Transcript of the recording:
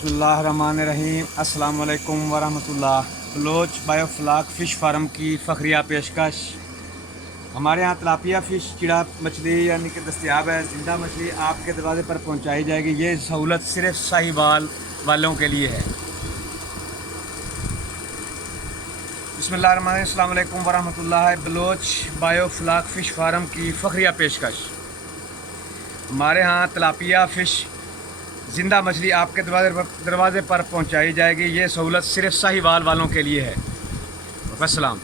बिस्मिल्लाहिर्रहमानिर्रहीम। अस्सलाम वालेकुम वरहमतुल्लाह। बलोच बायोफ्लाक फ़िश फार्म की फ़खरिया पेशकश। हमारे यहाँ तलापिया फ़िश चिड़ा मछली यानी कि दस्तयाब है। ज़िंदा मछली आपके दरवाज़े पर पहुँचाई जाएगी। ये सहूलत सिर्फ़ साहिवाल वालों के लिए है। बिस्मिल्लाहिर्रहमानिर्रहीम। अस्सलाम वालेकुम वरहमतुल्लाह। बलोच बायोफ्लाक फ़िश फार्म की फ़खरिया पेशकश। हमारे यहाँ तलापिया फ़िश ज़िंदा मछली आपके दरवाज़े पर पहुंचाई जाएगी। ये सहूलत सिर्फ़ साहिवाल वालों के लिए है। वस्सलाम।